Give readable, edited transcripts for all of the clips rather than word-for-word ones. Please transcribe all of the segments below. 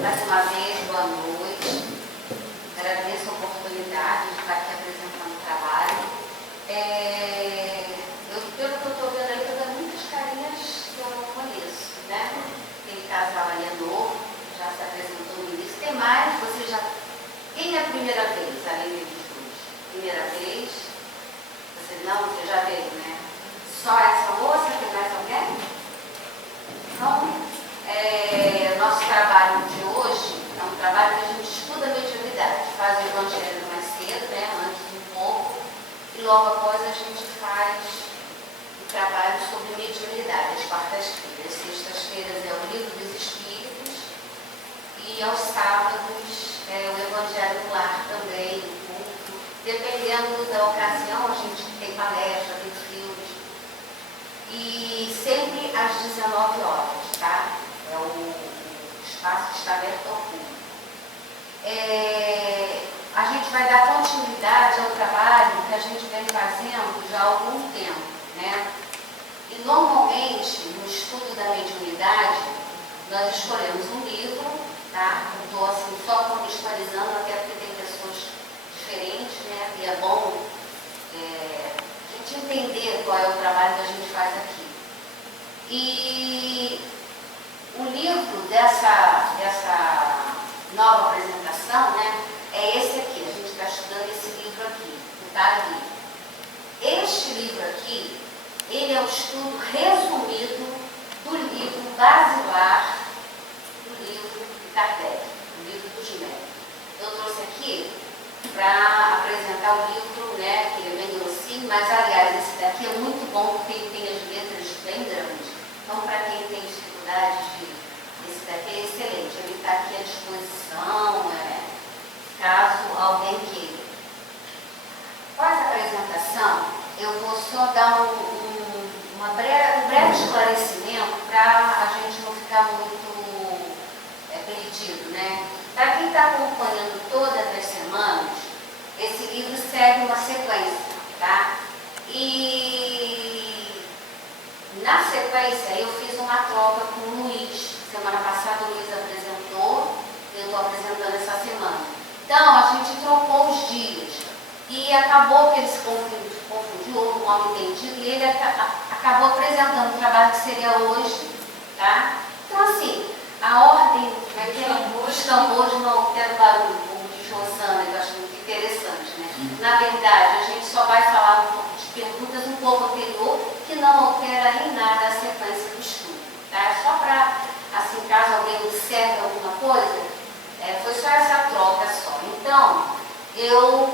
Mais uma vez, boa noite. Agradeço a oportunidade de estar aqui apresentando o trabalho. Pelo que eu estou vendo aí, estou dando muitas carinhas que eu não conheço, né? Aquele casal ali é novo, já se apresentou no início. Tem mais? Você já... Quem é a primeira vez, além deles dois? Primeira vez? Você não? Você já veio, né? Só essa moça? Tem mais alguém? Então, nosso trabalho de hoje é um trabalho que a gente estuda a mediunidade, faz o evangelho mais cedo, né, antes um pouco, e logo após a gente faz o trabalho sobre mediunidade, às quartas-feiras. Às sextas-feiras é o Livro dos Espíritos e aos sábados é o Evangelho no Lar também, o culto. Dependendo da ocasião, a gente tem palestra, tem filmes, e sempre às 19 horas, tá? É o espaço que está aberto ao público. A gente vai dar continuidade ao trabalho que a gente vem fazendo já há algum tempo, né? E normalmente, no estudo da mediunidade, nós escolhemos um livro, tá? Eu estou assim, só contextualizando, até porque tem pessoas diferentes, né? E é bom a gente entender qual é o trabalho que a gente faz aqui. E o livro dessa nova apresentação, né, é esse aqui. A gente está estudando esse livro aqui, que está ali. Este livro aqui, ele é um estudo resumido do livro basilar do livro de Kardec, do livro dos médiuns. Eu trouxe aqui para apresentar o livro, né, que ele é bem grossinho, mas aliás, esse daqui é muito bom porque ele tem as letras bem grandes. Então, para quem tem dificuldade esse daqui é excelente. Ele está aqui à disposição, caso alguém queira. Após a apresentação, eu vou só dar um breve esclarecimento para a gente não ficar muito perdido, né? Para quem está acompanhando todas as semanas, esse livro segue uma sequência, tá? E na sequência eu fiz uma troca com o Luiz. Semana passada o Luiz apresentou, eu estou apresentando essa semana. Então, a gente trocou os dias e acabou que ele se confundiu, houve um mal entendido, e ele acabou apresentando o trabalho que seria hoje, tá? Então, assim, a ordem, os tambores não alteram o barulho, como diz Rosana, eu acho muito interessante, né? Na verdade, a gente só vai falar um pouco de perguntas um pouco anterior, que não altera em nada a sequência do estudo, tá? Só para, assim, caso alguém observe alguma coisa, foi só essa troca só. Então, eu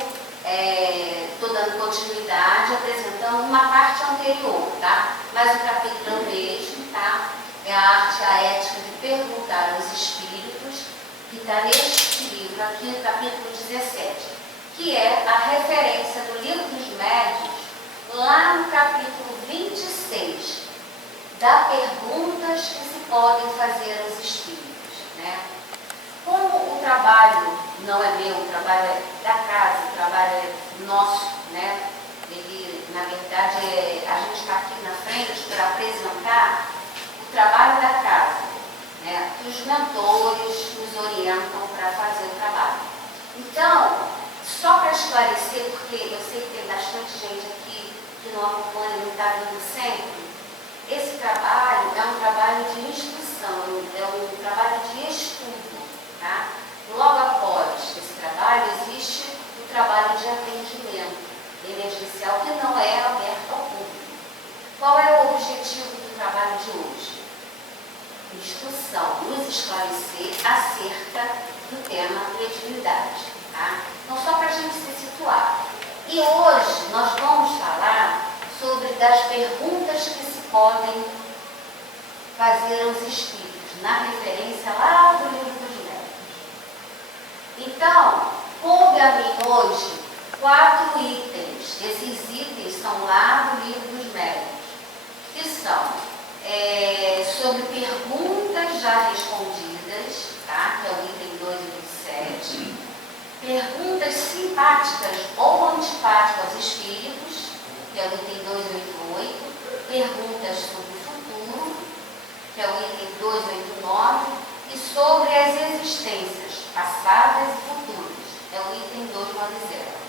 estou dando continuidade, apresentando uma parte anterior, tá? Mas o capítulo é o mesmo, tá? É a arte, a ética de perguntar aos espíritos, que está neste livro aqui, no capítulo 17, que é a referência do Livro dos Médiuns, lá no capítulo 26, dá perguntas que se podem fazer aos espíritos, né? Como o trabalho não é meu, o trabalho é da casa, o trabalho é nosso, né? Ele, na verdade, a gente está aqui na frente para apresentar o trabalho da casa, né? Que os mentores nos orientam para fazer o trabalho. Então, só para esclarecer, porque eu sei que tem bastante gente aqui que não acompanha, não está vindo sempre, esse trabalho é um trabalho de instrução, é um trabalho de estudo, tá? Logo após esse trabalho, existe o trabalho de atendimento emergencial, que não é aberto ao público. Qual é o objetivo do trabalho de hoje? Instrução, nos esclarecer acerca do tema mediunidade, tá? Então, só para a gente se situar. E hoje nós vamos falar sobre das perguntas que se podem fazer aos espíritos, na referência lá do Livro dos Médiuns. Então, coube a mim hoje 4 itens. Esses itens são lá do Livro dos Médiuns, que são sobre perguntas já respondidas, tá? Que é o item 227. Perguntas simpáticas ou antipáticas aos espíritos, que é o item 288. Perguntas sobre o futuro, que é o item 289. e sobre as existências passadas e futuras. É o item 290.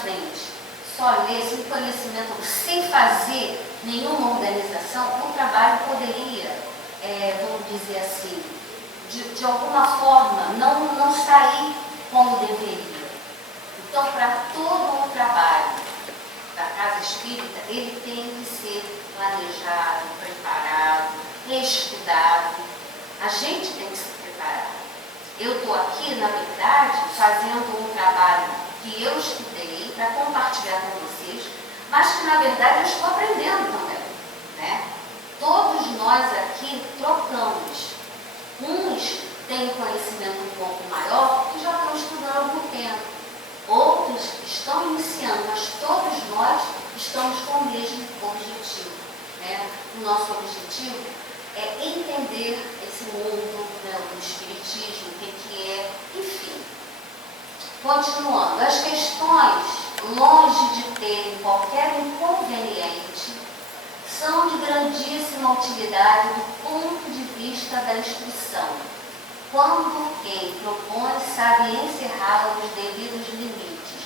Frente, só ler, sem conhecimento, sem fazer nenhuma organização, o trabalho poderia, vamos dizer assim, de alguma forma, não sair como deveria. Então, para todo o trabalho da casa espírita, ele tem que ser planejado, preparado, estudado. A gente tem que se preparar. Eu estou aqui, na verdade, fazendo um trabalho que eu estudei para compartilhar com vocês, mas que, na verdade, eu estou aprendendo também, né? Todos nós aqui trocamos. Uns têm conhecimento um pouco maior, porque já estão estudando há algum tempo. Outros estão iniciando, mas todos nós estamos com o mesmo objetivo, né? O nosso objetivo é entender esse mundo, né, do espiritismo, o que é, enfim. Continuando, as questões, longe de terem qualquer inconveniente, são de grandíssima utilidade do ponto de vista da instrução, quando quem propõe sabe encerrá-la nos devidos limites.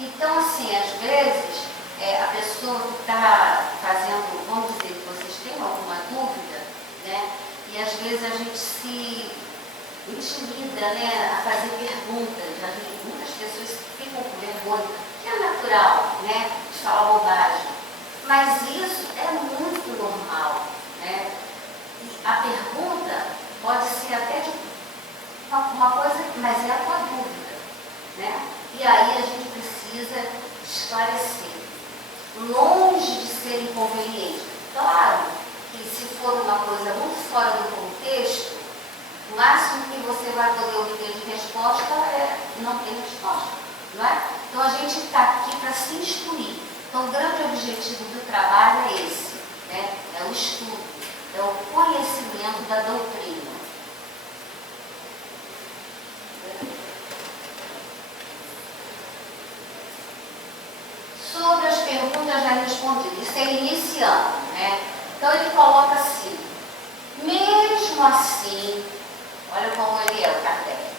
Então, assim, às vezes, a pessoa que está fazendo, vamos dizer que vocês têm alguma dúvida, né? E às vezes a gente se intimida, né, a fazer perguntas. Muitas pessoas ficam com vergonha, que é natural, né, de falar bobagem. Mas isso é muito normal, né? E a pergunta pode ser até de uma coisa, mas é a tua dúvida, né? E aí a gente precisa esclarecer. Longe de ser inconveniente. Claro que se for uma coisa muito fora do contexto, o máximo que você vai poder obter de resposta é não ter resposta, não é? Então a gente está aqui para se instruir. Então o grande objetivo do trabalho é esse, né? É o estudo, é o conhecimento da doutrina. Sobre as perguntas já respondidas, isso é iniciando, né? Então ele coloca assim, mesmo assim, olha como ele é, o Kardec,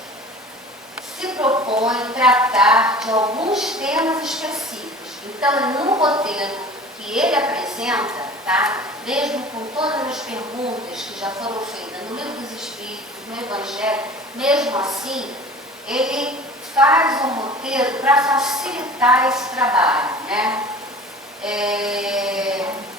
se propõe tratar de alguns temas específicos. Então, no roteiro que ele apresenta, tá? Mesmo com todas as perguntas que já foram feitas no Livro dos Espíritos, no Evangelho, mesmo assim, ele faz um roteiro para facilitar esse trabalho, né?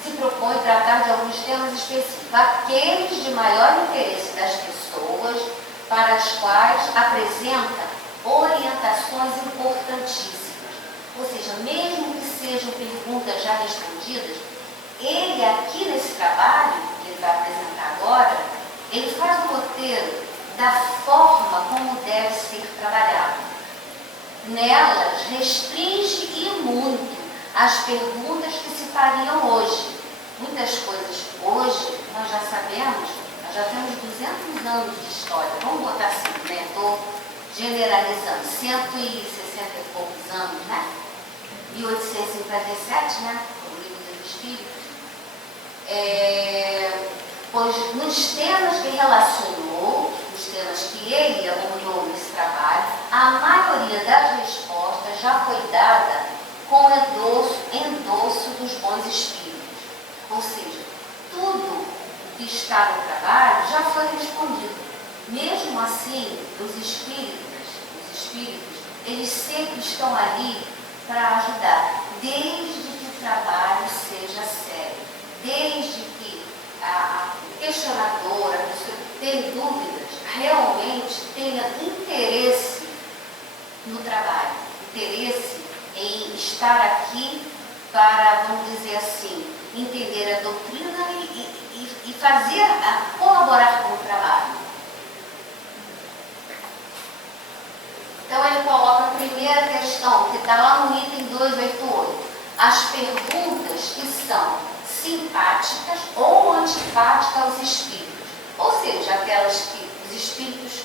Se propõe tratar de alguns temas específicos, aqueles de maior interesse das pessoas, para as quais apresenta orientações importantíssimas. Ou seja, mesmo que sejam perguntas já respondidas, ele aqui nesse trabalho, que ele vai apresentar agora, ele faz um roteiro da forma como deve ser trabalhado. Nelas, restringe e muito as perguntas que se fariam hoje. Muitas coisas hoje, nós já sabemos, nós já temos 200 anos de história, vamos botar assim, né? Estou generalizando, 160 e poucos anos, né? 1857, né? O Livro dos Espíritos. Pois nos temas que relacionou, os temas que ele abordou nesse trabalho, a maioria das respostas já foi dada com endosso dos bons espíritos. Ou seja, tudo que está no trabalho já foi respondido. Mesmo assim, os espíritos, eles sempre estão ali para ajudar, desde que o trabalho seja sério, desde que a questionadora, a pessoa que tem dúvidas, realmente tenha interesse no trabalho, interesse em estar aqui para, vamos dizer assim, entender a doutrina e fazer, colaborar com o trabalho. Então ele coloca a primeira questão, que está lá no item 288. As perguntas que são simpáticas ou antipáticas aos espíritos. Ou seja, aquelas que os espíritos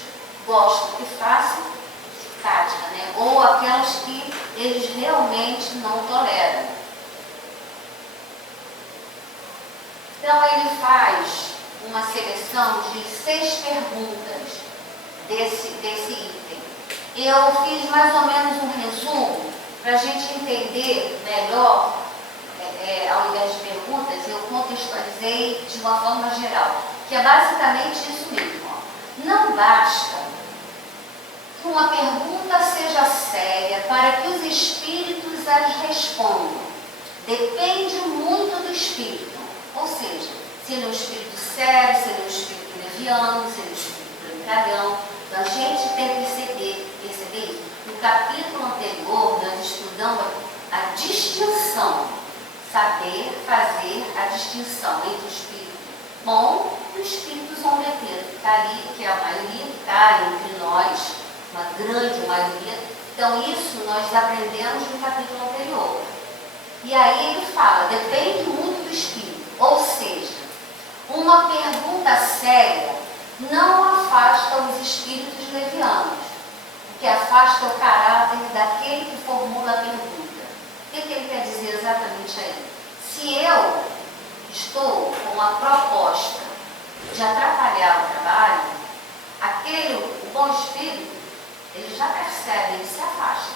gostam que façam, sádica, né? Ou aquelas que eles realmente não toleram. Então ele faz uma seleção de 6 perguntas desse item. Eu fiz mais ou menos um resumo para a gente entender melhor, ao invés de perguntas, eu contextualizei de uma forma geral, que é basicamente isso mesmo. Ó. Não basta que uma pergunta seja séria para que os espíritos as respondam. Depende muito do espírito. Ou seja, se ele é um espírito sério, se ele é um espírito leviano, se ele é um espírito brincalhão. Então a gente tem que perceber isso. No capítulo anterior, nós estudamos a distinção, saber fazer a distinção entre o espírito bom e o espírito zombetteiro, que está ali, que é a maioria que está entre nós, uma grande maioria. Então isso nós aprendemos no capítulo anterior. E aí ele fala, depende muito do espírito. Ou seja, uma pergunta séria não afasta os espíritos levianos. O que afasta é o caráter daquele que formula a pergunta. O que ele quer dizer exatamente aí? Se eu estou com uma proposta de atrapalhar o trabalho, o bom espírito, ele já percebe, ele se afasta.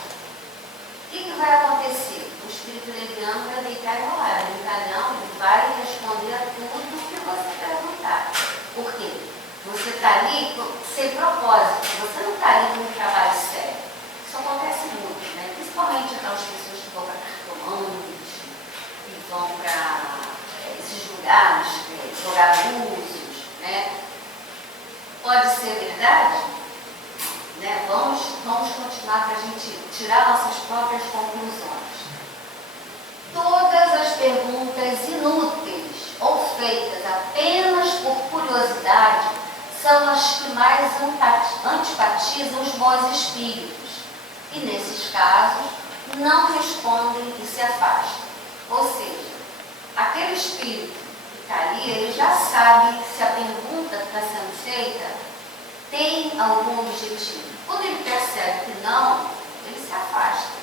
O que vai acontecer? O espírito leviano vai deitar e rolar. O brincalhão, ele vai responder a tudo que você perguntar. Por quê? Você está ali sem propósito. Você não está ali num trabalho sério. Isso acontece muito, né? Principalmente aquelas pessoas que vão para cartomantes, que vão para esses lugares, jogar búzios, né? Pode ser verdade? Né? Vamos continuar para a gente tirar nossas próprias conclusões. Todas as perguntas inúteis ou feitas apenas por curiosidade são as que mais antipatizam os bons espíritos e, nesses casos, não respondem e se afastam. Ou seja, aquele espírito que está ali, ele já sabe se a pergunta que está sendo feita tem algum objetivo. Quando ele percebe que não, ele se afasta.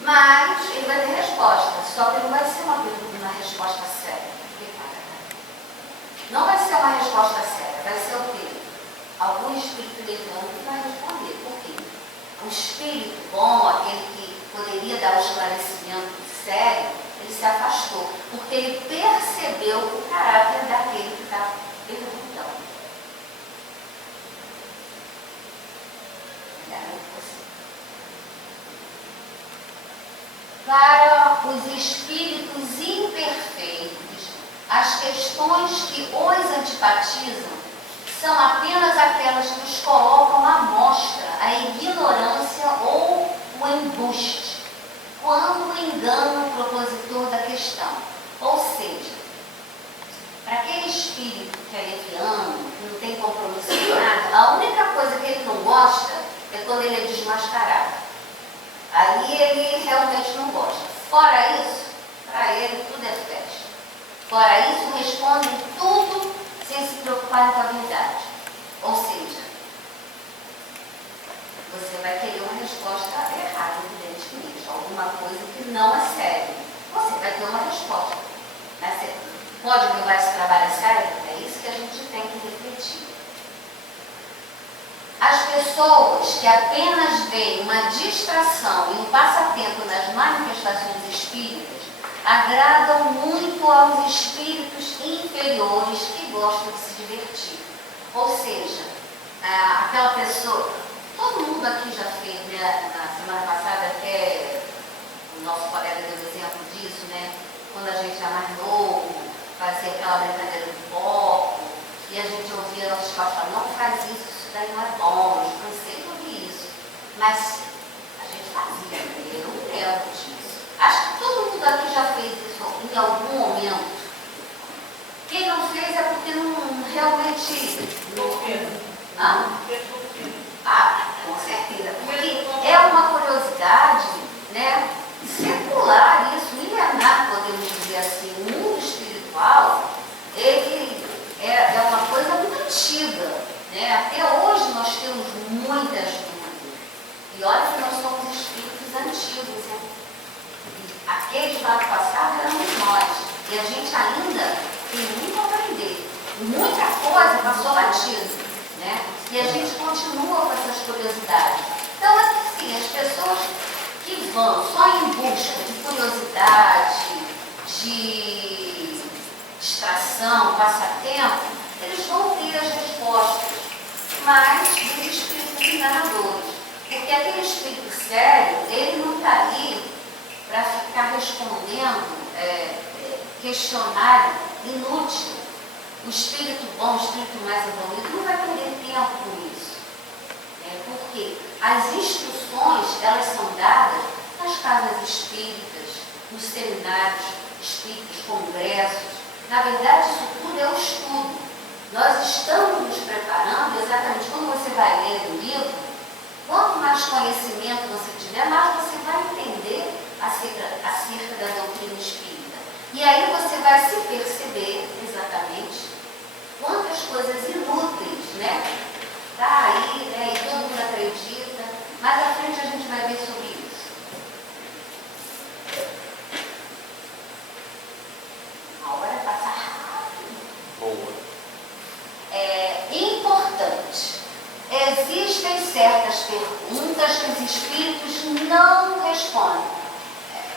Mas ele vai ter resposta, só que não vai ser uma resposta séria. Não vai ser uma resposta séria, vai ser o quê? Algum espírito leviano que vai responder. Por quê? O espírito bom, aquele que poderia dar o esclarecimento sério, ele se afastou, porque ele percebeu o caráter daquele que está perguntando. Para os espíritos imperfeitos, as questões que os antipatizam são apenas aquelas que os colocam à mostra a ignorância ou o embuste, quando enganam o propositor da questão. Ou seja, para aquele espírito que é leviano, que não tem compromisso com nada, a única coisa que ele não gosta é quando ele é desmascarado. Aí ele realmente não gosta. Fora isso, para ele tudo é festa. Fora isso, respondem tudo sem se preocuparem com a verdade. Ou seja, você vai querer uma resposta errada, evidentemente. Alguma coisa que não é séria. Você vai ter uma resposta. Mas você pode levar esse trabalho a sério? É isso que a gente tem que refletir. As pessoas que apenas veem uma distração e um passatempo nas manifestações espíritas agradam muito aos espíritos inferiores que gostam de se divertir. Ou seja, aquela pessoa, todo mundo aqui já fez, né? Na semana passada até o nosso colega deu exemplo disso, né? Quando a gente era mais novo, fazia aquela brincadeira do copo, e a gente ouvia nossos pais falar, não faz isso, isso daí não é bom, eu cansei de ouvir isso. Mas a gente fazia, eu não lembro disso. Acho que todo mundo aqui já fez isso em algum momento. Quem não fez é porque não realmente... Com certeza. Porque é uma curiosidade, né, secular isso, milenar, podemos dizer assim. O mundo espiritual, ele é uma coisa muito antiga, né? Até hoje nós temos muitas dúvidas. Aquele do lado passado éramos nós. E a gente ainda tem muito a aprender. Muita coisa passou batido, né? E a gente continua com essas curiosidades. Então, assim, as pessoas que vão só em busca de curiosidade, de distração, passatempo, eles vão ter as respostas, mas dos espíritos enganadores. Porque aquele espírito sério, ele não está ali para ficar respondendo questionário inútil. O espírito bom, o espírito mais evoluído, não vai perder tempo com isso. Porque as instruções, elas são dadas nas casas espíritas, nos seminários espíritas, congressos. Na verdade, isso tudo é o estudo. Nós estamos nos preparando exatamente quando você vai ler o livro. Quanto mais conhecimento você tiver, mais você vai entender acerca da doutrina espírita. E aí você vai se perceber exatamente quantas coisas inúteis, né? Tá aí, né? E todo mundo acredita. Mais à frente a gente vai ver sobre isso. A hora passa rápido. Boa. Importante. Existem certas perguntas que os espíritos não respondem.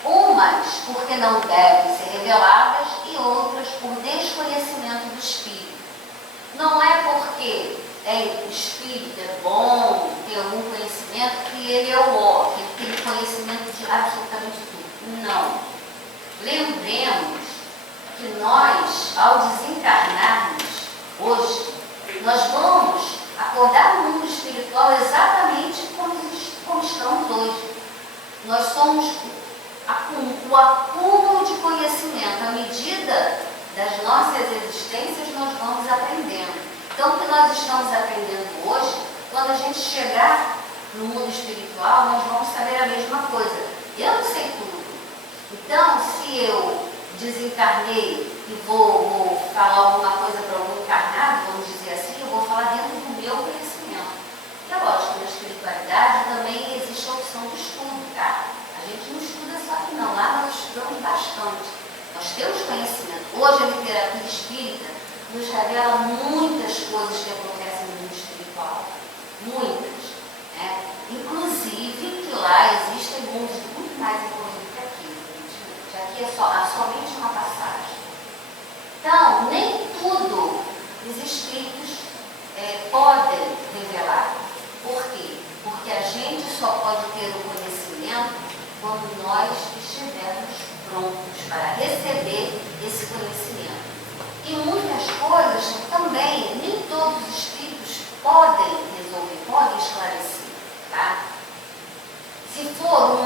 Umas porque não devem ser reveladas e outras por desconhecimento do espírito. Não é porque o espírito é bom, tem algum conhecimento, que ele é o ó, que ele tem conhecimento de absolutamente tudo. Não. Lembremos que nós, ao desencarnarmos hoje, nós vamos acordar no mundo espiritual exatamente como estamos hoje. Nós somos o acúmulo de conhecimento. À medida das nossas existências, nós vamos aprendendo. Então, o que nós estamos aprendendo hoje, quando a gente chegar no mundo espiritual, nós vamos saber a mesma coisa. Eu não sei tudo. Então, se eu desencarnei e vou falar alguma coisa para algum encarnado, vamos dizer assim, eu vou falar dentro do meu conhecimento. E é lógico, na espiritualidade também existe a opção do estudo, tá? A gente não estuda só aqui não, lá nós estudamos bastante. Nós temos conhecimento. Hoje a literatura espírita nos revela muitas coisas que acontecem no mundo espiritual. Muitas. Né? Inclusive que lá existem mundos muito mais evoluídos que aqui. Já aqui é somente uma passagem. Então, nem tudo os espíritos podem revelar. Por quê? Porque a gente só pode ter o conhecimento quando nós estivermos prontos para receber esse conhecimento. E muitas coisas também, nem todos os espíritos podem resolver, podem esclarecer. Tá? Se for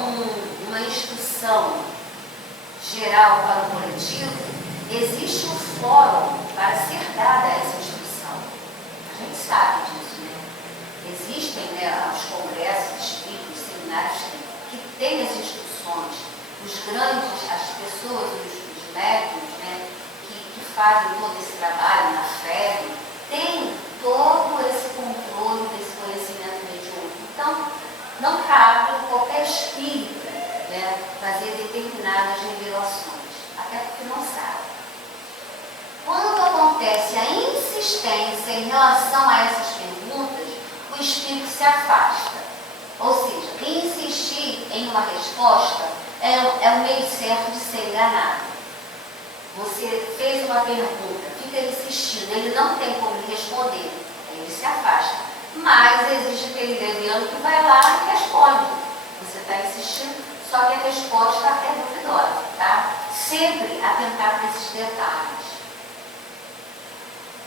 uma instrução geral para o coletivo, existe um fórum para ser dada essa instrução. A gente sabe disso, né? Existem, né, os congressos espíritos, seminários que têm as instruções. Os grandes, as pessoas, os médicos, né, que fazem todo esse trabalho na FEB, têm todo esse controle desse conhecimento mediúnico. Então, não cabe a qualquer espírita, né, fazer determinadas revelações, até porque não sabe. Quando acontece a insistência em relação a essas perguntas, o espírito se afasta. Ou seja, insistir em uma resposta é o meio certo de ser enganado. Você fez uma pergunta, fica insistindo, ele não tem como lhe responder, ele se afasta. Mas existe aquele leviano que vai lá e responde. Você está insistindo, só que a resposta é duvidosa, tá? Sempre atentar para esses detalhes.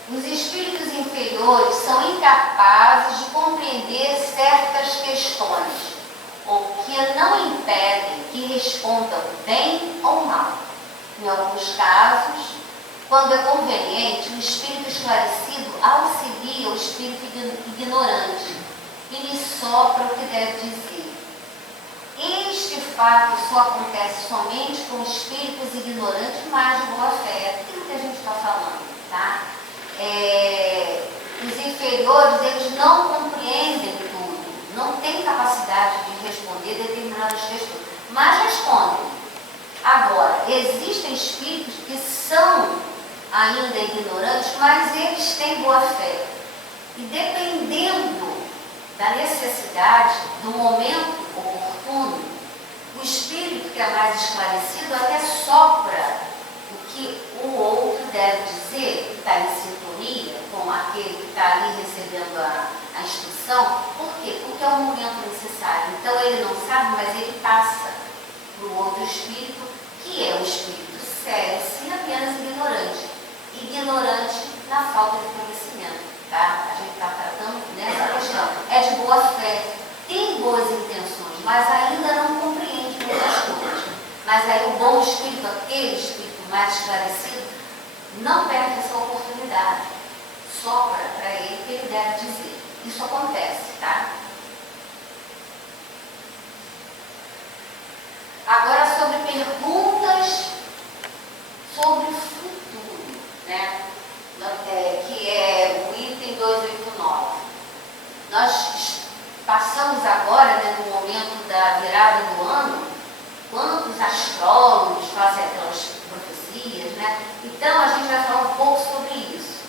Os espíritos inferiores são incapazes de compreender certas questões, o que não impedem que respondam bem ou mal. Em alguns casos, quando é conveniente, o espírito esclarecido auxilia o espírito ignorante e lhe sopra o que deve dizer. Este fato só acontece somente com espíritos ignorantes, mas de boa fé. É aquilo que a gente está falando, tá? Os inferiores, eles não compreendem tudo, não têm capacidade de responder determinadas questões, mas respondem. existem espíritos que são ainda ignorantes, mas eles têm boa fé. E dependendo da necessidade, do momento oportuno, o espírito que é mais esclarecido até sopra o que o outro deve dizer, que está em sintonia com aquele que está ali recebendo a instrução. Por quê? Porque é o momento necessário. Então ele não sabe, mas ele passa para o outro espírito, que é um espírito sério, sim, apenas ignorante. Ignorante na falta de conhecimento, tá? A gente está tratando nessa questão. É de boa fé, tem boas intenções, mas ainda não compreende muitas coisas. Mas aí o bom espírito, aquele espírito mais esclarecido, não perde essa oportunidade. Sopra para ele o que ele deve dizer. Isso acontece, tá? Agora sobre perguntas sobre o futuro, né? Que é o item 289. Nós passamos agora, né, no momento da virada do ano, quando os astrólogos fazem aquelas profecias, né? Então a gente vai falar um pouco sobre isso.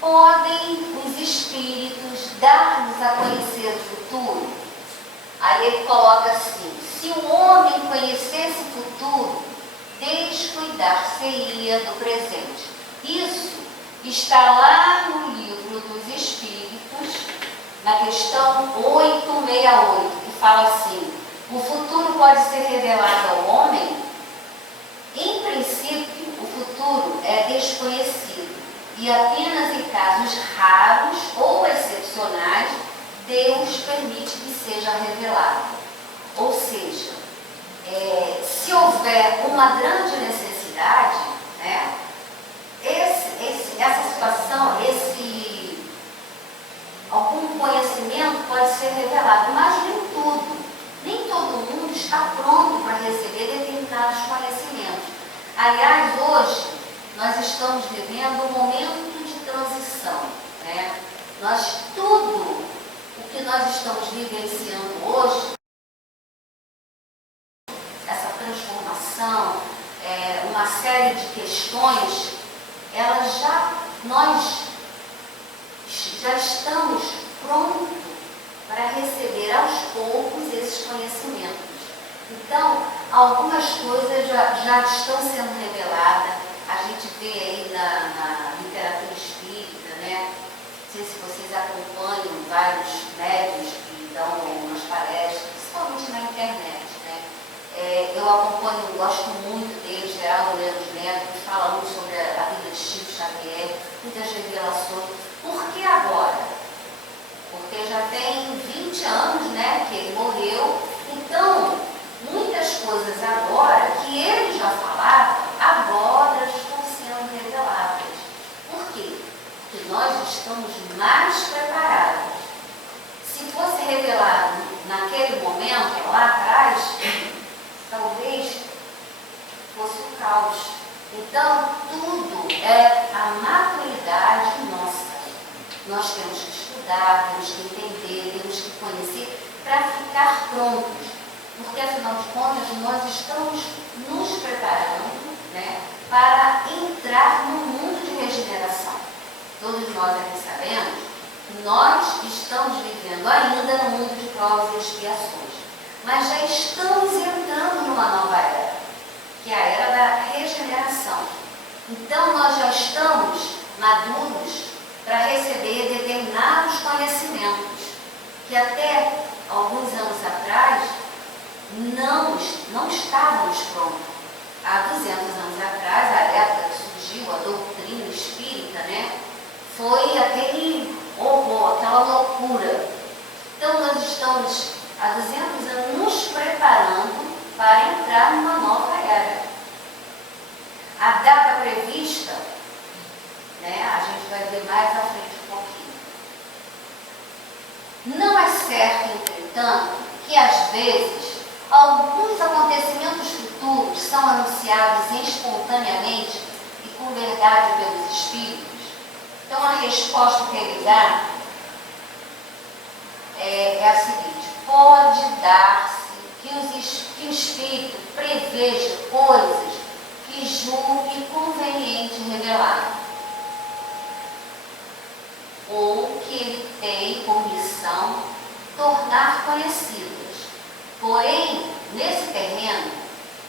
Podem os espíritos dar-nos a conhecer o futuro? Aí ele coloca assim: se o homem conhecesse o futuro, descuidar-se-ia do presente. Isso está lá no livro dos Espíritos, na questão 868, que fala assim: o futuro pode ser revelado ao homem? Em princípio, o futuro é desconhecido e apenas em casos raros ou excepcionais Deus permite que seja revelado. Ou seja, se houver uma grande necessidade, né, essa situação, algum conhecimento pode ser revelado, mas nem tudo. Nem todo mundo está pronto para receber determinados conhecimentos. Aliás, hoje nós estamos vivendo um momento de transição, né? Tudo o que nós estamos vivenciando hoje, essa transformação, uma série de questões, nós já estamos prontos para receber aos poucos esses conhecimentos. Então, algumas coisas já estão sendo reveladas. A gente vê aí na literatura espírita, né? Não sei se vocês acompanham vários médiuns que dão umas palestras, principalmente na internet, né? Eu acompanho, gosto muito deles, Geraldo Lemos Neto, que fala muito sobre a vida de Chico Xavier, muitas revelações. Por que agora? Porque já tem 20 anos, né, que ele morreu. Então, muitas coisas agora que ele já falava, agora estão sendo reveladas. Por quê? Porque nós estamos mais preparados. Se fosse revelado naquele momento, lá atrás, talvez fosse o caos. Então, tudo é a maturidade nossa. Nós temos que estudar, temos que entender, temos que conhecer para ficar prontos. Porque, afinal de contas, nós estamos nos preparando, né, para entrar no mundo de regeneração. Todos nós aqui sabemos que nós estamos vivendo ainda no mundo de provas e expiações. Mas já estamos entrando numa nova era, que é a era da regeneração. Então, nós já estamos maduros para receber determinados conhecimentos que até alguns anos atrás não estávamos prontos. Há 200 anos atrás, a época que surgiu a doutrina espírita, né, foi aquele horror, aquela loucura. Então, nós estamos há 200 anos nos preparando para entrar numa nova era. A data prevista, né, a gente vai ver mais à frente um pouquinho. Não é certo, entretanto, que às vezes alguns acontecimentos futuros são anunciados espontaneamente e com verdade pelos espíritos. Então a resposta que ele dá é a seguinte: pode dar-se que o espírito preveja coisas revelado, ou que ele tem por missão tornar conhecidas. Porém, nesse terreno,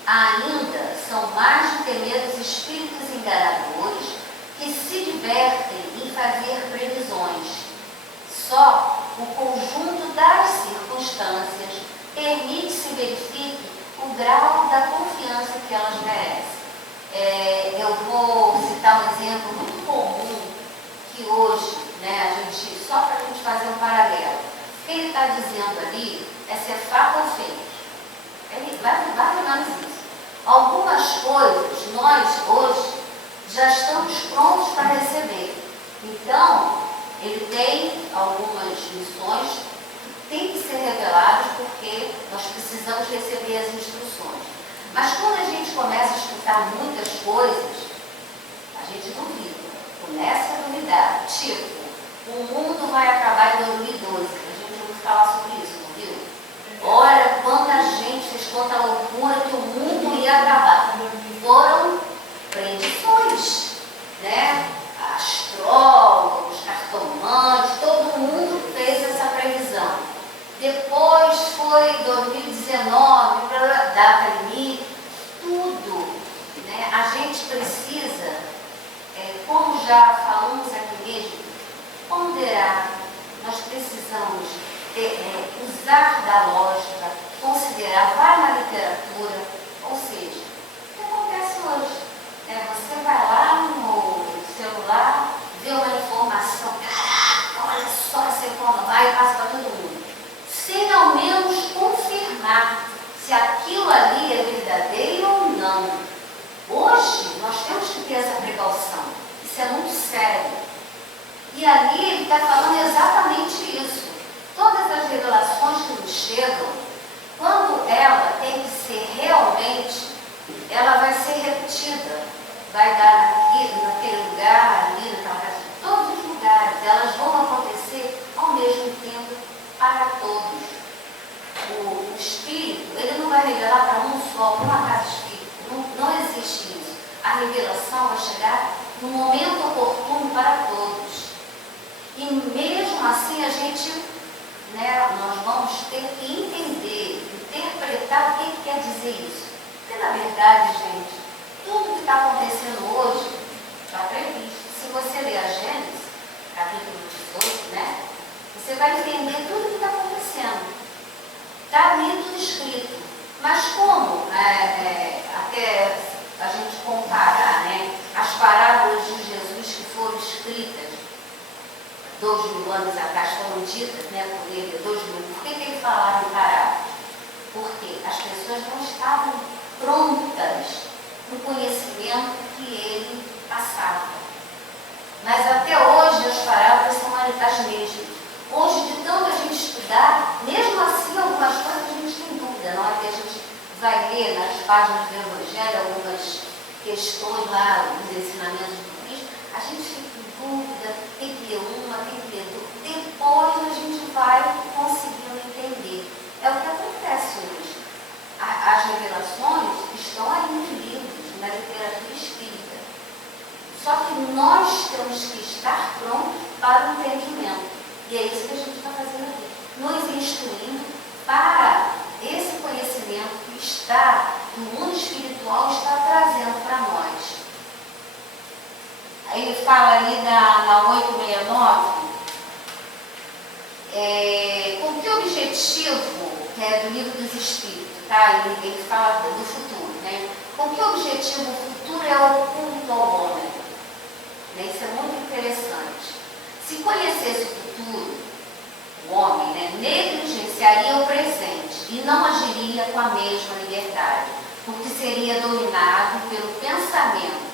ainda são mais de temer os espíritos enganadores que se divertem em fazer previsões. Só o conjunto das circunstâncias permite que se verifique o grau da confiança que elas merecem. Eu vou citar um exemplo muito comum que hoje, a gente, só para a gente fazer um paralelo, o que ele está dizendo ali é se é fato ou fake. Ele vai mais isso. Algumas coisas nós hoje já estamos prontos para receber. Então, ele tem algumas missões que têm que ser reveladas porque nós precisamos receber as instruções. Mas quando a gente começa a escutar muitas coisas, a gente duvida, começa a duvidar. Tipo, o mundo vai acabar em 2012. A gente ouviu falar sobre isso, não viu? Olha quanta gente fez quanta loucura que o mundo ia acabar. Foram predições, Astrólogos, cartomantes, todo mundo fez essa previsão. Depois foi 2019, data limite, tudo. A gente precisa, como já falamos aqui mesmo, ponderar. Nós precisamos usar da lógica, considerar, vai na literatura, ou seja, o que acontece hoje? Você vai lá no celular, vê uma informação, caraca, olha só essa informação, vai e passa para todo mundo. Sem ao menos confirmar se aquilo ali é verdadeiro ou não. Hoje, nós temos que ter essa precaução. Isso é muito sério. E ali ele está falando exatamente isso. Todas as revelações que nos chegam, quando ela tem que ser realmente, ela vai ser repetida. Vai dar naquele lugar, ali, naquela casa, todos os lugares. Elas vão acontecer ao mesmo tempo para todos. O Espírito, ele não vai revelar para um só, para uma casa espírita. Não existe isso. A revelação vai chegar no momento oportuno para todos. E mesmo assim a gente, nós vamos ter que entender, interpretar o que quer dizer isso. Porque na verdade, gente, tudo que está acontecendo hoje está previsto. Se você ler a Gênesis, capítulo 18, você vai entender tudo o que está acontecendo. Está ali tudo escrito. Mas como até a gente comparar as parábolas de Jesus que foram escritas 2000 anos atrás, foram ditas por ele, 2000, por que ele falava em parábolas? Porque as pessoas não estavam prontas no conhecimento que ele passava. Mas até hoje as parábolas são as mesmas. Hoje, de tanto a gente estudar, mesmo assim algumas coisas a gente tem dúvida. Na hora que a gente vai ler nas páginas do Evangelho algumas questões lá, os ensinamentos do Cristo, a gente fica em dúvida, tem que ler uma, tem que ler duas. Depois a gente vai conseguindo entender. É o que acontece hoje. As revelações estão aí nos livros, na literatura espírita. Só que nós temos que estar prontos para o entendimento. E é isso que a gente está fazendo aqui. Nos instruindo para esse conhecimento que está no mundo espiritual, está trazendo para nós. Aí ele fala ali na 869, com que objetivo, que é do livro dos Espíritos, tá? Ele fala do futuro, Com que objetivo o futuro é oculto ao homem? Isso é muito interessante. Se conhecesse o futuro, o homem negligenciaria o presente e não agiria com a mesma liberdade, porque seria dominado pelo pensamento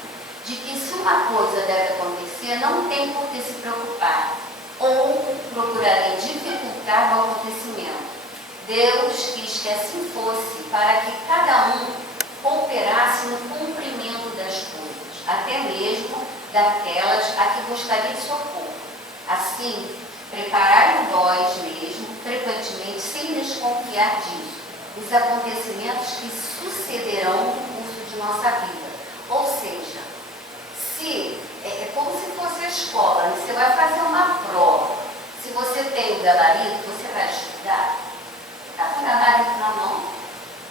de que se uma coisa deve acontecer, não tem por que se preocupar, ou procuraria dificultar o acontecimento. Deus quis que assim fosse, para que cada um cooperasse no cumprimento das coisas, até mesmo daquelas a que gostaria de socorro. Assim, preparai vós mesmo, frequentemente, sem desconfiar disso, os acontecimentos que sucederão no curso de nossa vida. Ou seja, se escola e você vai fazer uma prova, se você tem o gabarito, você vai estudar? Está com o gabarito na mão,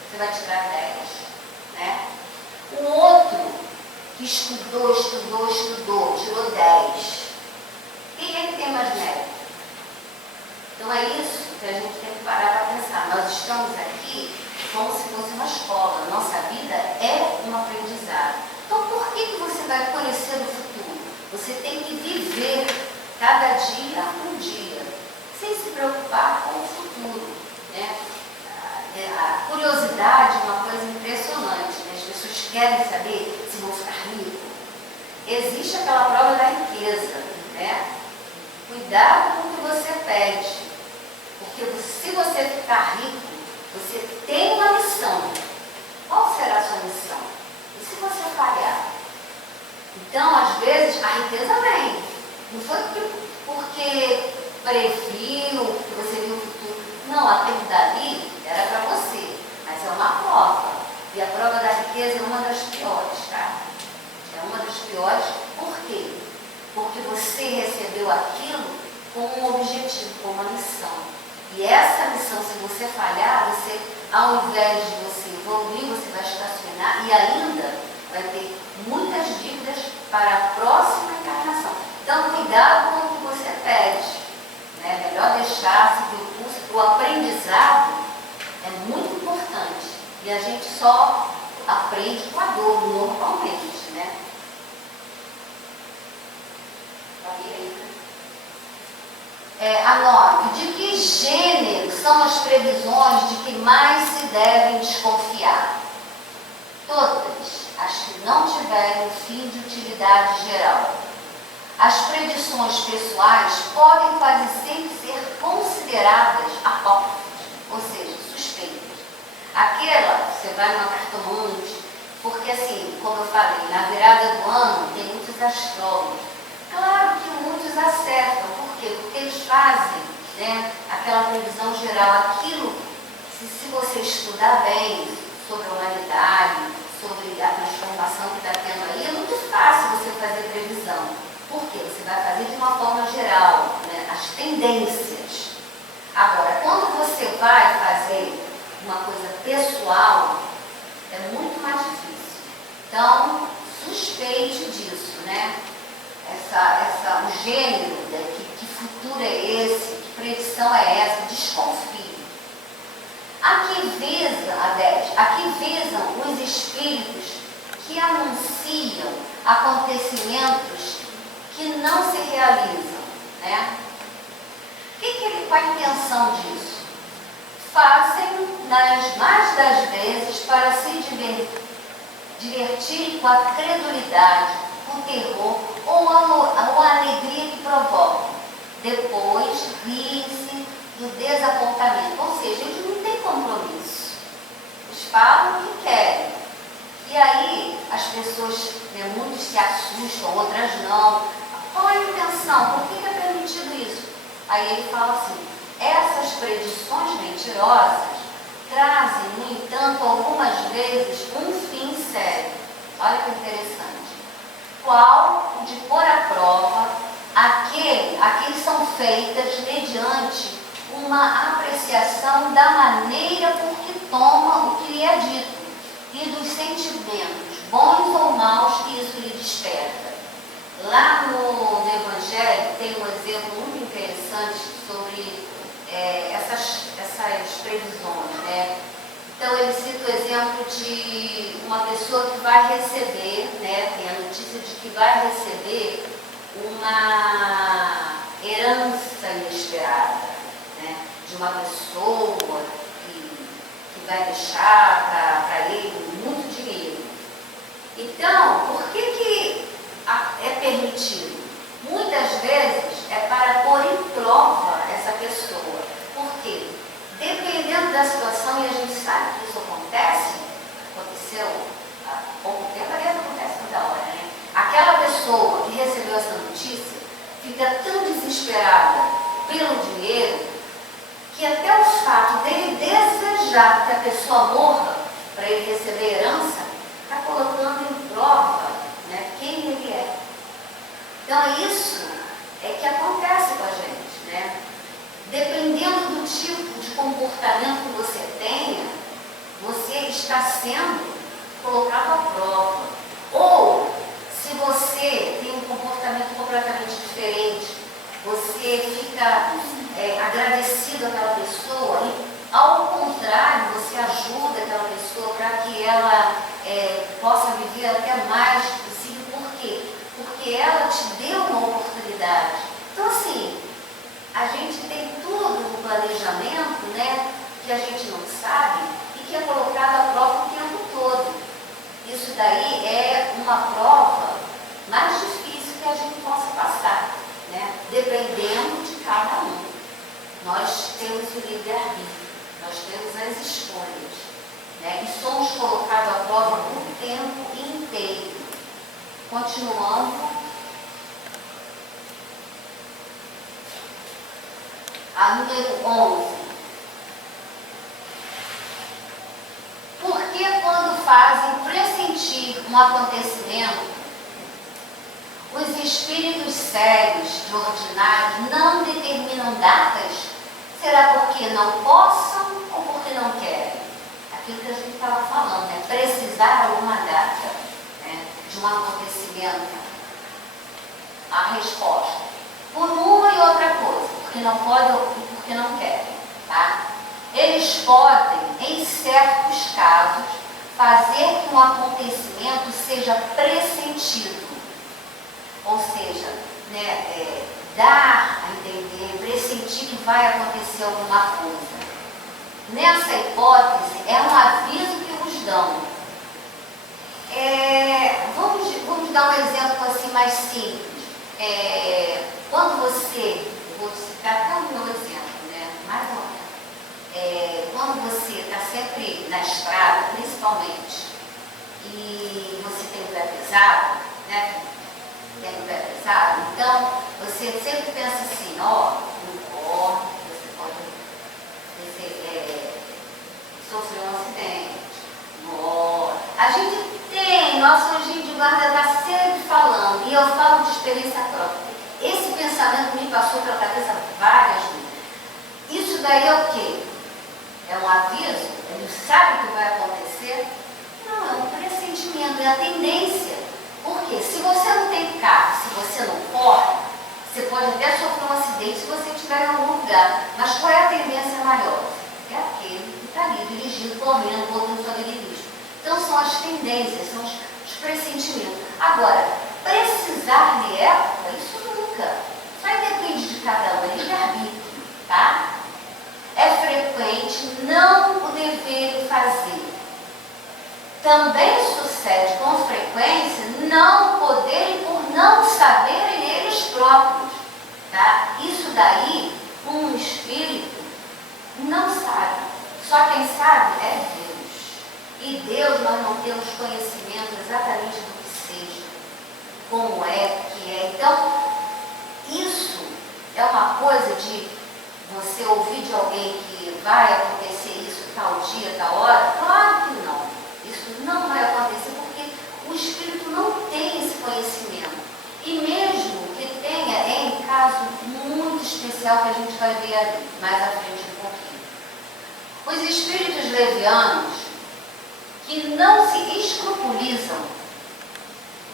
você vai tirar 10, né? O outro que estudou, tirou 10. Quem é que tem mais mérito? Então é isso que a gente tem que parar para pensar. Nós estamos aqui como se fosse uma escola. Nossa vida é um aprendizado. Então por que você vai conhecer o futuro? Você tem que viver cada dia um dia, sem se preocupar com o futuro, né? A curiosidade é uma coisa impressionante, né? As pessoas querem saber se vão ficar ricos. Existe aquela prova da riqueza, né? Cuidado com o que você pede, porque se você ficar rico, você tem uma missão. Qual será a sua missão? E se você falhar? Então, às vezes, a riqueza vem. Não foi porque previu, porque você viu o futuro. Não, aquilo dali era para você, mas é uma prova. E a prova da riqueza é uma das piores, tá? É uma das piores. Por quê? Porque você recebeu aquilo com um objetivo, com uma missão. E essa missão, se você falhar, você, ao invés de você evoluir, você vai estacionar e ainda vai ter muitas dívidas para a próxima encarnação. Então, cuidado com o que você pede, né? Melhor deixar, seguir o curso. O aprendizado é muito importante. E a gente só aprende com a dor, normalmente, né? A 9. De que gênero são as previsões de que mais se devem desconfiar? Todas as que não tiverem fim de utilidade geral. As predições pessoais podem quase sempre ser consideradas apócrifas, ou seja, suspeitas. Aquela, você vai numa cartomante, porque assim, como eu falei, na virada do ano tem muitos astrólogos. Claro que muitos acertam. Por quê? Porque eles fazem, né, aquela previsão geral. Aquilo, se você estudar bem sobre a humanidade, sobre a transformação que está tendo aí, é muito fácil você fazer previsão. Por quê? Você vai fazer de uma forma geral, né, as tendências. Agora, quando você vai fazer uma coisa pessoal, é muito mais difícil. Então, suspeite disso, né? O gênero, né? Que futuro é esse? Que predição é essa? Desconfie. Aqui visam os espíritos que anunciam acontecimentos que não se realizam, né? Qual a intenção disso? Fazem, nas mais das vezes, para se divertir com a credulidade, o terror ou a alegria que provocam. Depois, riem-se do desapontamento. Ou seja, eles não têm compromisso. Eles falam o que querem. E aí, as pessoas, né, muitos se assustam, outras não. Qual é a intenção? Por que é permitido isso? Aí ele fala assim: essas predições mentirosas trazem, no entanto, algumas vezes um fim sério. Olha que interessante. Qual o de pôr à prova aqueles são feitas mediante uma apreciação da maneira por que toma o que lhe é dito e dos sentimentos, bons ou maus, que isso lhe desperta. Lá no Evangelho tem um exemplo muito interessante sobre essas previsões, né? Então ele cita o exemplo de uma pessoa que vai receber, né, tem a notícia de que vai receber uma herança inesperada, né, de uma pessoa que vai deixar para ele muito dinheiro. Então, por que é permitido? Muitas vezes é para pôr em prova essa pessoa. Por quê? Dependendo da situação, e a gente sabe que isso aconteceu há pouco tempo, aliás, acontece toda hora, né? Aquela pessoa que recebeu essa notícia fica tão desesperada pelo dinheiro que até o fato dele desejar que a pessoa morra para ele receber herança, está colocando em prova, né, quem ele é. Então é isso colocado à prova. Ou, se você tem um comportamento completamente diferente, você fica agradecido àquela pessoa e, ao contrário, você ajuda aquela pessoa para que ela possa viver até mais possível. Por quê? Porque ela te deu uma oportunidade. Então, assim, a gente tem tudo no planejamento, né, que a gente não sabe e que é colocado à prova o tempo todo. Isso daí é uma prova mais difícil que a gente possa passar, né, dependendo de cada um. Nós temos o livre-arbítrio, nós temos as escolhas, né, e somos colocados à prova o tempo inteiro. Continuando. A número 11. Por que quando fazem pressentir um acontecimento, os espíritos sérios, extraordinários, não determinam datas? Será porque não possam ou porque não querem? Aquilo que a gente estava falando, né? Precisar alguma data, né, de um acontecimento. A resposta: por uma e outra coisa, porque não podem e porque não querem, tá? Eles podem, em certos casos, fazer que um acontecimento seja pressentido, ou seja, né, dar a entender, pressentir que vai acontecer alguma coisa. Nessa hipótese, é um aviso que vos dão. Vamos dar um exemplo assim mais simples. Quando você, eu vou citar até o meu exemplo, né, mais ou menos, quando você está sempre na estrada, principalmente, e você tem o pé pesado, né, então você sempre pensa assim, ó, não corre, você pode sofrer um acidente, morre. A gente tem, nosso anjinho de guarda está sempre falando, e eu falo de experiência própria. Esse pensamento me passou pela cabeça várias vezes. Isso daí é o quê? É um aviso? Ele sabe o que vai acontecer? Não, é um pressentimento, é a tendência. Porque se você não tem carro, se você não corre, você pode até sofrer um acidente se você estiver em algum lugar. Mas qual é a tendência maior? É aquele que está ali, dirigindo, correndo, botando sua vida em risco. Então são as tendências, são os pressentimentos. Agora, precisar de época, isso nunca. Só depende de cada um, é livre-arbítrio, tá? É frequente não o deverem fazer. Também sucede com frequência não poderem por não saberem eles próprios, tá? Isso daí, um espírito não sabe. Só quem sabe é Deus. E Deus, nós não temos conhecimento exatamente do que seja, como é, que é. Então, isso é uma coisa de você ouvir de alguém que vai acontecer isso tal dia, tal hora. Claro que não. Isso não vai acontecer porque o espírito não tem esse conhecimento. E mesmo que tenha, é em caso muito especial que a gente vai ver ali, mais à frente um pouquinho. Os espíritos levianos que não se escrupulizam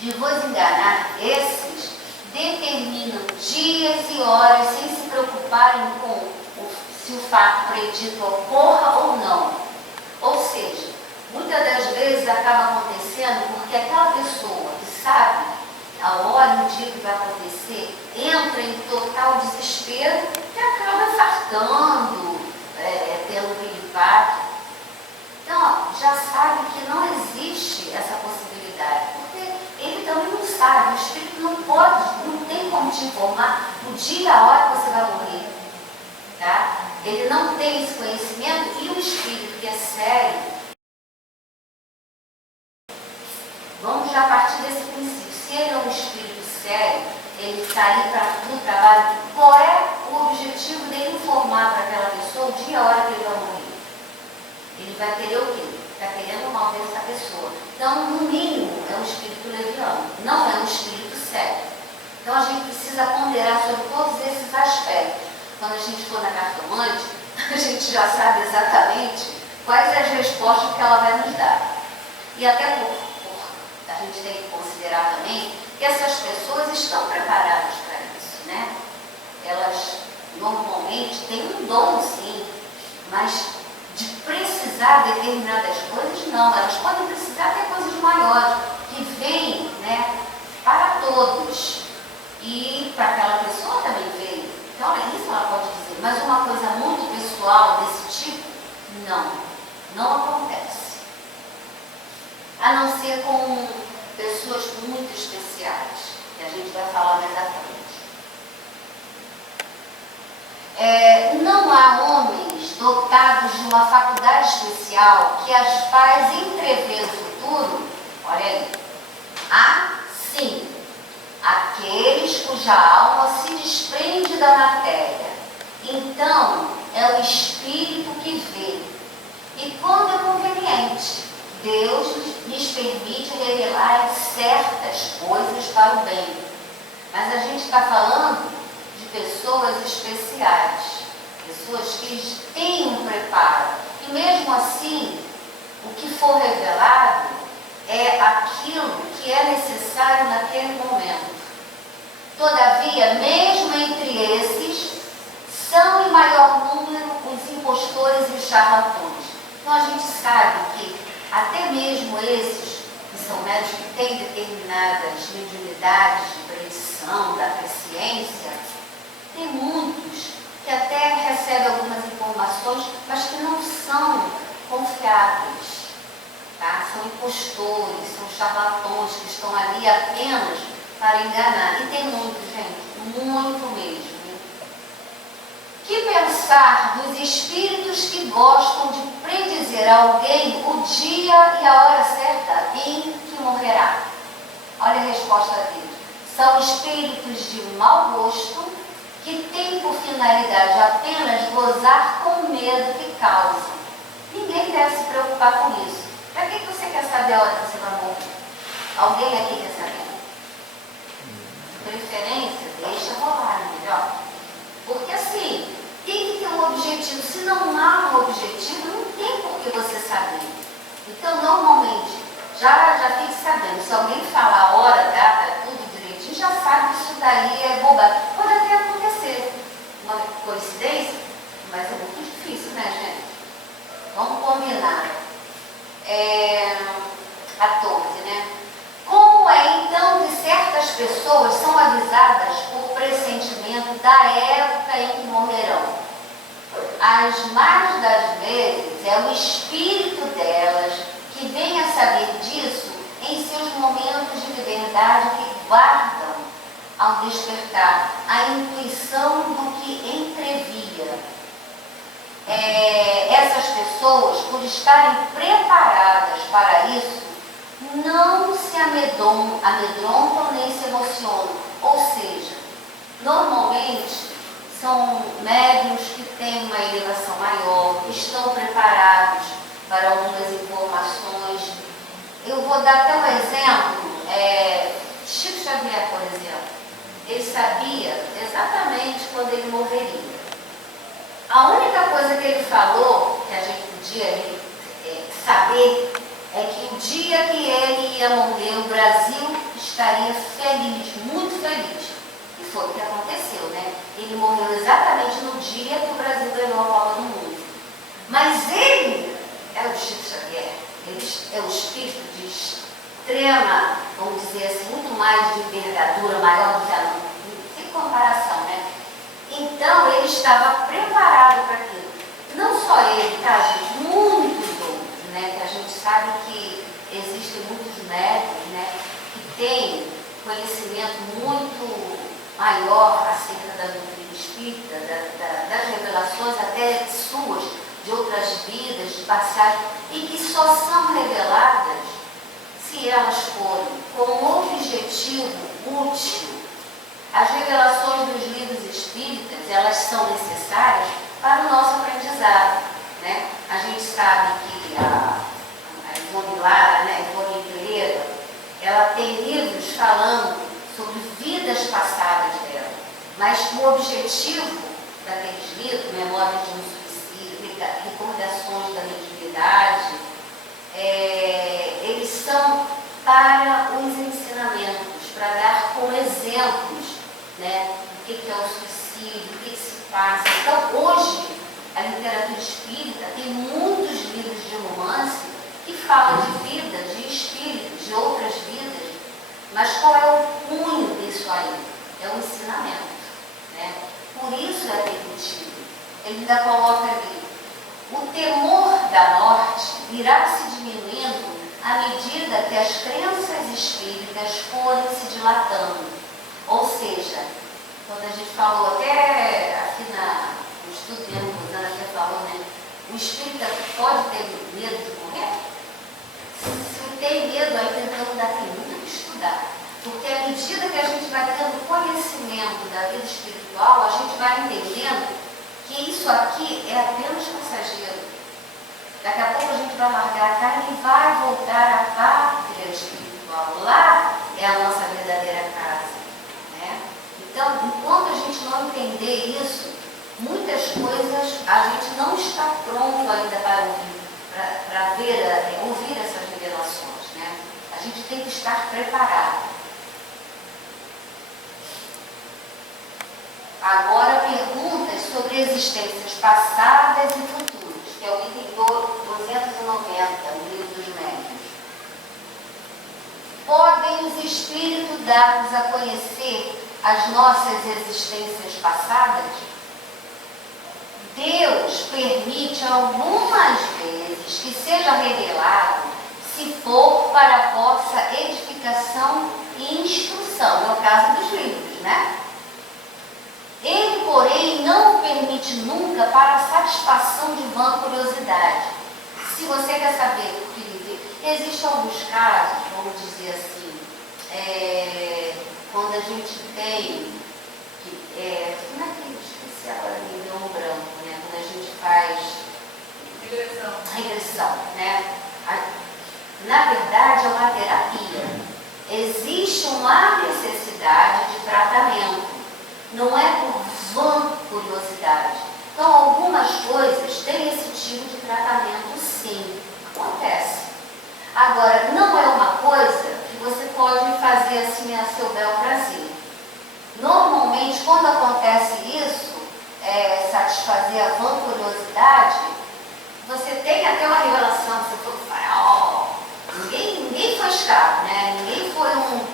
de vos enganar, esses determinam dias e horas sem se preocuparem com se o fato predito ocorra ou não. Ou seja, muitas das vezes acaba acontecendo porque aquela pessoa que sabe a hora e o dia que vai acontecer entra em total desespero e acaba infartando, tendo piripaque. Então, já sabe que não existe essa possibilidade, porque ele também não sabe, o espírito não pode, não tem como te informar o dia e a hora que você vai morrer. Tá? Ele não tem esse conhecimento e o espírito que é sério. Vamos já partir desse princípio. Se ele é um espírito sério, ele está ali no trabalho, qual é o objetivo dele informar para aquela pessoa o dia e a hora que ele vai morrer? Ele vai querer o quê? Está querendo o mal dessa pessoa. Então, no mínimo, é um espírito leviano, não é um espírito sério. Então, a gente precisa ponderar sobre todos esses aspectos. Quando a gente for na cartomante, a gente já sabe exatamente quais as respostas que ela vai nos dar. E até a gente tem que considerar também que essas pessoas estão preparadas para isso, né? Elas normalmente têm um dom, sim, mas de precisar de determinadas coisas, não. Elas podem precisar ter coisas maiores, que vêm, né, para todos. E para aquela pessoa também veio. Então, isso ela pode dizer. Mas uma coisa muito pessoal desse tipo, não acontece. A não ser com pessoas muito especiais, que a gente vai falar mais à frente. Não há homens dotados de uma faculdade especial que as faz entrever o futuro. Olha aí. Há, sim, aqueles cuja alma se desprende da matéria. Então, é o Espírito que vê. E quando é conveniente, Deus lhes permite revelar certas coisas para o bem. Mas a gente está falando de pessoas especiais, pessoas que têm um preparo. E mesmo assim, o que for revelado é aquilo que é necessário naquele momento. Todavia, mesmo entre esses, são em maior número os impostores e os charlatões. Então a gente sabe que até mesmo esses que são médicos que têm determinadas mediunidades de predição, da presciência, tem muitos que até recebem algumas informações, mas que não são confiáveis. Tá? São impostores, são charlatões que estão ali apenas para enganar. E tem muito, gente, muito mesmo. Que pensar dos espíritos que gostam de predizer a alguém o dia e a hora certa em que morrerá? Olha a resposta dele. São espíritos de mau gosto que têm por finalidade apenas gozar com o medo que causam. Ninguém deve se preocupar com isso. Para que você quer saber a hora que você vai morrer? Alguém aqui quer saber? De preferência, deixa rolar, melhor. Porque assim, tem que ter um objetivo. Se não há um objetivo, não tem por que você saber. Então, normalmente, já fique sabendo. Se alguém falar a hora, data, tudo direitinho, já sabe que isso daí é bobagem. Pode até acontecer uma coincidência, mas é muito difícil, né, gente? Vamos combinar. 14, né? Como é então que certas pessoas são avisadas por pressentimento da época em que morrerão? As mais das vezes é o espírito delas que vem a saber disso em seus momentos de liberdade que guardam ao despertar a intuição do que entrevia. Essas pessoas, por estarem preparadas para isso, não se amedrontam nem se emocionam. Ou seja, normalmente são médiuns que têm uma elevação maior, estão preparados para algumas informações. Eu vou dar até um exemplo. Chico Xavier, por exemplo, ele sabia exatamente quando ele morreria. A única coisa que ele falou, que a gente podia saber, é que o dia que ele ia morrer, o Brasil estaria feliz, muito feliz. E foi o que aconteceu, né? Ele morreu exatamente no dia que o Brasil ganhou a Copa do Mundo. Mas ele é o Chico Xavier, ele é o espírito de extrema, vamos dizer assim, muito mais de envergadura, maior do que a nossa, sem comparação, né? Então ele estava preparado para aquilo. Não só ele, tá, gente? Muitos outros, né? Que a gente sabe que existem muitos médicos, né? Que têm conhecimento muito maior acerca da doutrina espírita, das revelações até suas, de outras vidas, de passagens, e que só são reveladas se elas forem com um objetivo útil. As revelações dos livros espíritas, elas são necessárias para o nosso aprendizado, né? A gente sabe que a Ivone Lara, né, Ivone Pereira, ela tem livros falando sobre vidas passadas dela, mas o objetivo daqueles livros, Memórias de um Suicídio, Recordações da Mediunidade, eles são para os ensinamentos, para dar como exemplos, né, o que é o suicídio, o que se passa. Então, hoje, a literatura espírita tem muitos livros de romance que falam de vida, de espíritos, de outras vidas, mas qual é o cunho disso aí? É o ensinamento, né? Por isso é permitido. Ele ainda coloca ali: o temor da morte irá se diminuindo à medida que as crenças espíritas forem se dilatando. Ou seja, quando a gente falou até aqui no estudo mesmo, o Rosana até falou, né? O espírita pode ter medo de morrer? Se tem medo, aí então dá muito que estudar. Porque à medida que a gente vai tendo conhecimento da vida espiritual, a gente vai entendendo que isso aqui é apenas passageiro. Daqui a pouco a gente vai largar a carne e vai voltar à pátria espiritual. Lá é a nossa verdadeira casa, né? Então, enquanto a gente não entender isso, muitas coisas a gente não está pronto ainda para ouvir, ouvir essas revelações, né? A gente tem que estar preparado. Agora, perguntas sobre existências passadas e futuras, que é o item 290, no livro dos médiuns. Podem os espíritos dar-nos a conhecer as nossas existências passadas? Deus permite algumas vezes que seja revelado, se for para a vossa edificação e instrução. É o caso dos livros, né? Ele, porém, não o permite nunca para a satisfação de vã curiosidade. Se você quer saber o que existem alguns casos, vamos dizer assim, quando a gente tem, como é que esqueci agora, me deu um branco, né? Quando a gente faz regressão, né? Na verdade, é uma terapia. Existe uma necessidade de tratamento. Não é por vã curiosidade. Então, algumas coisas têm esse tipo de tratamento, sim. Acontece. Agora, não é uma coisa que você pode fazer assim a seu bel prazer. Normalmente, quando acontece isso, satisfazer a vã curiosidade, você tem até uma revelação, você foi do faraó. Ninguém foi escravo, né? Ninguém foi um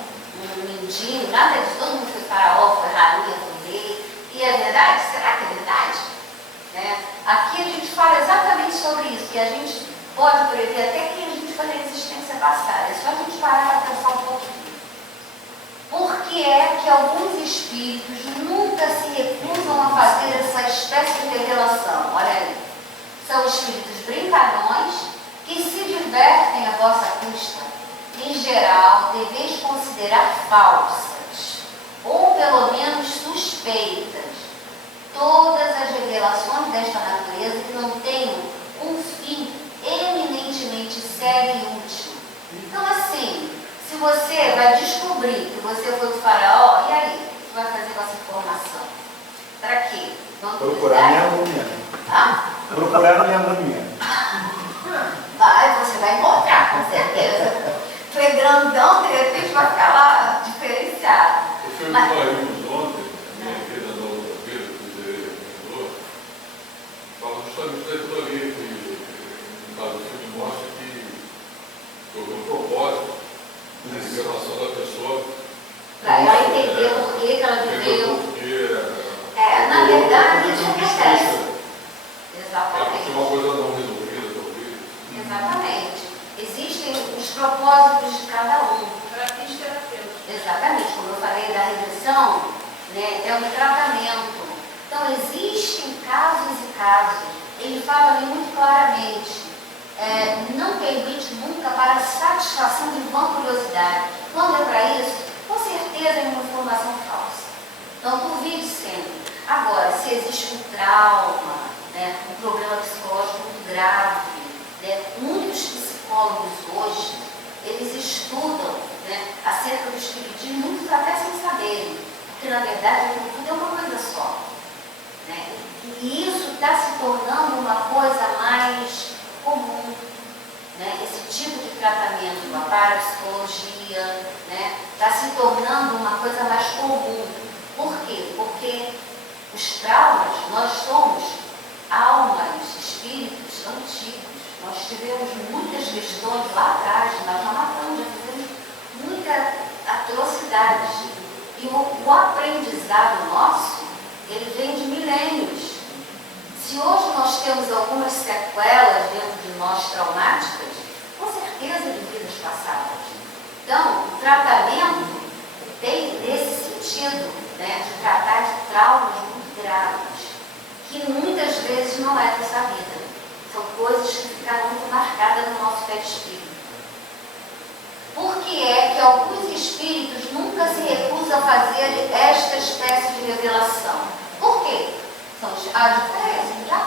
mendigo, nada disso. Todo mundo foi faraó, foi rainha, foi rei. E é verdade? Será que é verdade? Né? Aqui a gente fala exatamente sobre isso, que a gente pode prever até que a gente foi na existência passada. É só a gente parar para pensar um pouquinho. Por que é que alguns espíritos nunca se recusam a fazer essa espécie de revelação? Olha aí. São espíritos brincalhões que se divertem à vossa custa. Em geral, deveis considerar falsas, ou pelo menos suspeitas, todas as revelações desta natureza que não tenham um fim eminentemente sério e útil. Então, assim, se você vai descobrir que você foi do faraó, e aí? O que vai fazer com essa informação? Para quê? Procurar minha múmia. Procurar minha múmia. Você vai encontrar, com certeza. Tu é grandão, de repente vai ficar lá diferenciado. O filme que nós vimos ontem, minha vida na outra vida, que você fala justamente daquilo ali, que no caso do filme mostra que houve um propósito de revelação da pessoa. Para ela entender por que ela viveu. Na verdade, isso acontece. Exatamente. É uma coisa não resolvida, talvez. Exatamente. Existem os propósitos de cada um. Exatamente, como eu falei da regressão, né, é um tratamento. Então, existem casos e casos. Ele fala ali muito claramente, não permite nunca para a satisfação de vã curiosidade. Quando é para isso, com certeza é uma informação falsa. Então, duvide sempre. Agora, se existe um trauma, né, um problema psicológico muito grave, né, muitos psicólogos hoje, eles estudam, né, acerca do espiritismo, muitos até sem saberem, porque na verdade tudo é uma coisa só. Né? E isso está se tornando uma coisa mais comum. né, esse tipo de tratamento, a parapsicologia, né, está se tornando uma coisa mais comum. Por quê? Porque os traumas, nós somos almas, espíritos antigos. Nós tivemos muitas questões lá atrás, nós já matamos, já fizemos muita atrocidade. E o aprendizado nosso, ele vem de milênios. Se hoje nós temos algumas sequelas dentro de nós traumáticas, com certeza de vidas passadas. Então, o tratamento tem esse sentido, né, de tratar de traumas muito graves, que muitas vezes não é dessa vida. São coisas que ficaram muito marcadas no nosso perispírito. Por que é que alguns espíritos nunca se recusam a fazer esta espécie de revelação? Por quê? São as diferenças, já,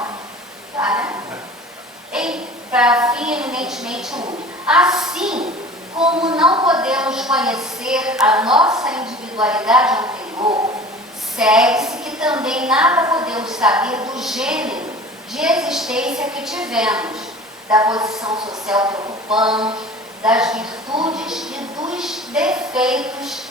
né? Para fim eminentemente único. Assim como não podemos conhecer a nossa individualidade anterior, segue-se que também nada podemos saber do gênero de existência que tivemos, da posição social que ocupamos, das virtudes e dos defeitos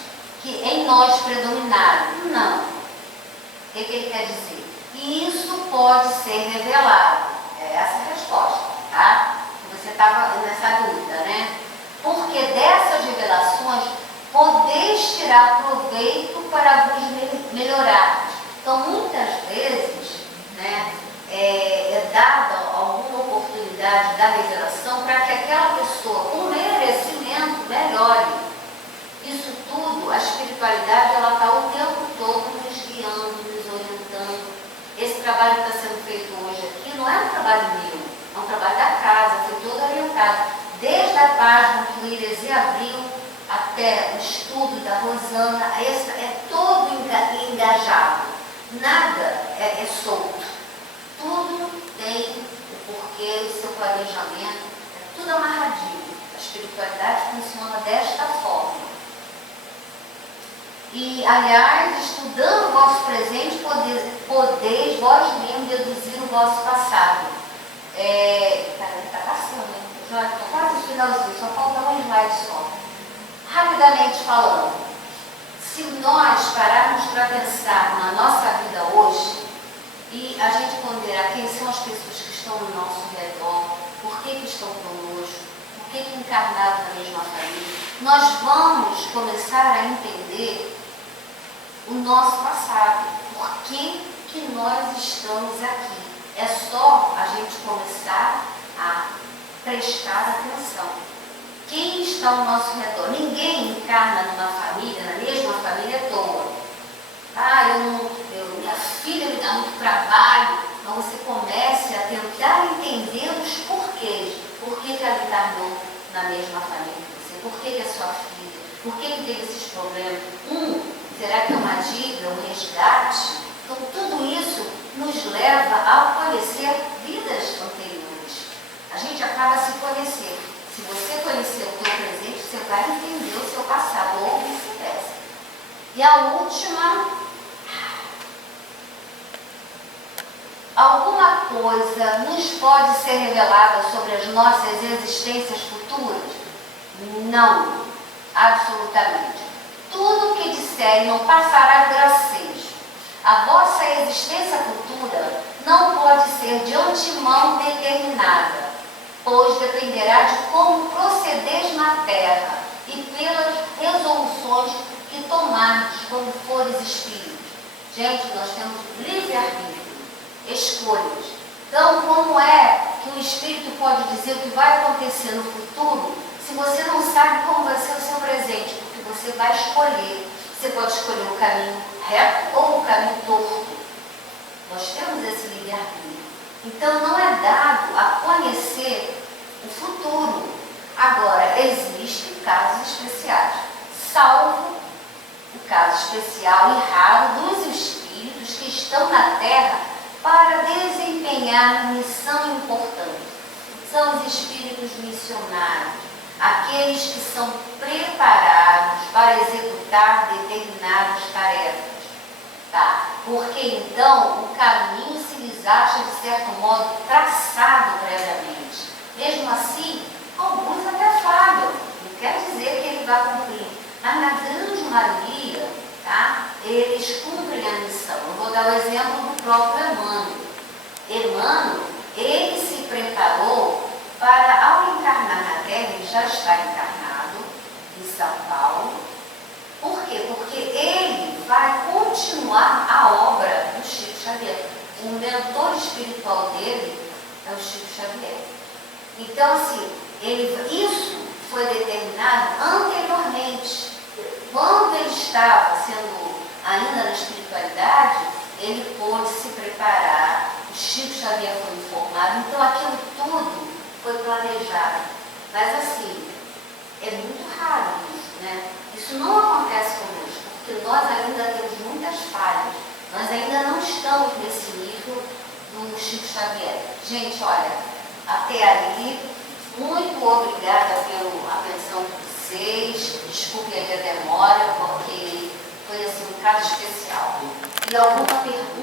que em nós predominaram. Não. O que ele quer dizer? E isso pode ser revelado. É essa a resposta, tá? Você estava nessa dúvida, né? Porque dessas revelações podeis tirar proveito para vos melhorar. Então, muitas vezes, né, é dada alguma oportunidade da revelação para que aquela pessoa, com merecimento, melhore. Isso tudo, a espiritualidade, ela está o tempo todo nos guiando, nos orientando. Esse trabalho que está sendo feito hoje aqui não é um trabalho meu, é um trabalho da casa, foi todo orientado. Desde a página que o Iresia abriu até o estudo da Rosana, é todo engajado. Nada é solto. Tudo tem o porquê, o seu planejamento, é tudo amarradinho. A espiritualidade funciona desta forma. E, aliás, estudando o vosso presente, podeis vós mesmos deduzir o vosso passado. Está passando, né? Já estou quase no finalzinho, só falta um slide só. Rapidamente falando, se nós pararmos para pensar na nossa vida hoje, e a gente ponderar quem são as pessoas que estão no nosso redor, por que estão conosco, por que encarnaram na mesma família, nós vamos começar a entender o nosso passado, por que nós estamos aqui. É só a gente começar a prestar atenção. Quem está ao nosso redor? Ninguém encarna numa família, na mesma família à toa. Minha filha me dá muito trabalho. Então você comece a tentar entender os porquês. Por que ela encarnou na mesma família que você? Por que é sua filha? Por que teve esses problemas? Será que é uma dívida, um resgate? Então tudo isso nos leva a conhecer vidas anteriores. A gente acaba se conhecer. Se você conhecer o teu presente, você vai entender o seu passado, ou vice-versa. E a última... Alguma coisa nos pode ser revelada sobre as nossas existências futuras? Não, absolutamente. Tudo o que disserem não passará de gracejo. A vossa existência futura não pode ser de antemão determinada, pois dependerá de como procederes na terra e pelas resoluções que tomardes quando fores espíritos. Gente, nós temos livre-arbítrio. Escolhas. Então, como é que o espírito pode dizer o que vai acontecer no futuro se você não sabe como vai ser o seu presente? Porque você vai escolher. Você pode escolher o caminho reto ou o caminho torto. Nós temos esse livre-arbítrio. Então, não é dado a conhecer o futuro. Agora, existem casos especiais, salvo o caso especial e raro dos espíritos que estão na Terra para desempenhar uma missão importante. São os espíritos missionários, aqueles que são preparados para executar determinadas tarefas. Tá? Porque então o caminho se lhes acha de certo modo traçado previamente. Mesmo assim, Alguns até falham, não quer dizer que ele vai cumprir, mas na grande maioria, tá, eles cumprem a missão. Eu vou dar o exemplo do próprio Emmanuel. Emmanuel, ele se preparou para, ao encarnar na Terra, ele já está encarnado em São Paulo. Por quê? Porque ele vai continuar a obra do Chico Xavier. O mentor espiritual dele é o Chico Xavier. Então, assim, isso foi determinado anteriormente. Quando ele estava sendo ainda na espiritualidade, ele pôde se preparar, o Chico Xavier foi informado, então aquilo tudo foi planejado. Mas assim, é muito raro isso, né? Isso não acontece conosco, porque nós ainda temos muitas falhas. Nós ainda não estamos nesse nível do Chico Xavier. Gente, olha, até ali, muito obrigada pela atenção de vocês. Desculpe aí a demora, porque foi assim um caso especial. E alguma pergunta?